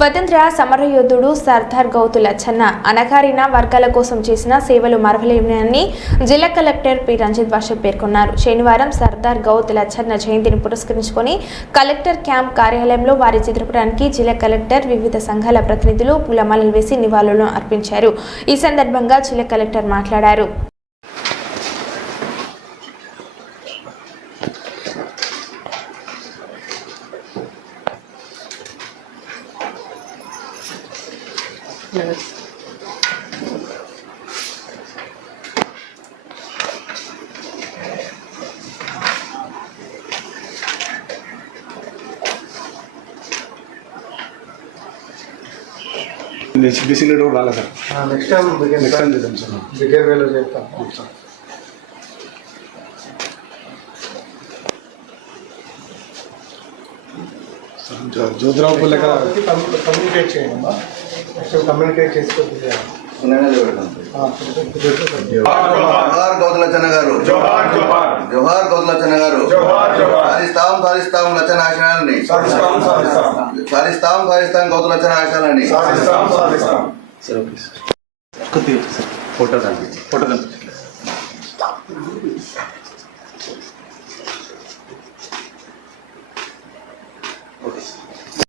స్వతంత్ర సమరయోధుడు సర్దార్ గౌతు లచ్చన్న అణగారిన వర్గాల కోసం చేసిన సేవలు మరవలేనివని జిల్లా కలెక్టర్ పి రంజిత్ భాష పేర్కొన్నారు. శనివారం సర్దార్ గౌతు లచ్చన్న జయంతిని పురస్కరించుకొని కలెక్టర్ క్యాంప్ కార్యాలయంలో వారి చిత్రపటానికి జిల్లా కలెక్టర్ వివిధ సంఘాల ప్రతినిధులు పూలమాలలు వేసి నివాళులను అర్పించారు. ఈ సందర్భంగా జిల్లా కలెక్టర్ మాట్లాడారు. HBC లీడర్ రాలే సార్. నెక్స్ట్ టైం చేద్దాం సార్. బిగ్గర్ వేలో చేస్తాం సార్. జ్యోతిరావు పుల్లె కదా కమ్యూనికేట్ చేయండి అమ్మా. నెక్స్ట్ కమ్యూనికేట్ చేసుకోవాలి. జోహార్ గౌతు లచ్చన్న గారు, జోహార్ గౌతు లచ్చన్న గారు. సాధిస్తాం లచ్చన్న ఆశయాలని, సాధిస్తాం గౌతు లచ్చన్న ఆశయాలని. ఫోటో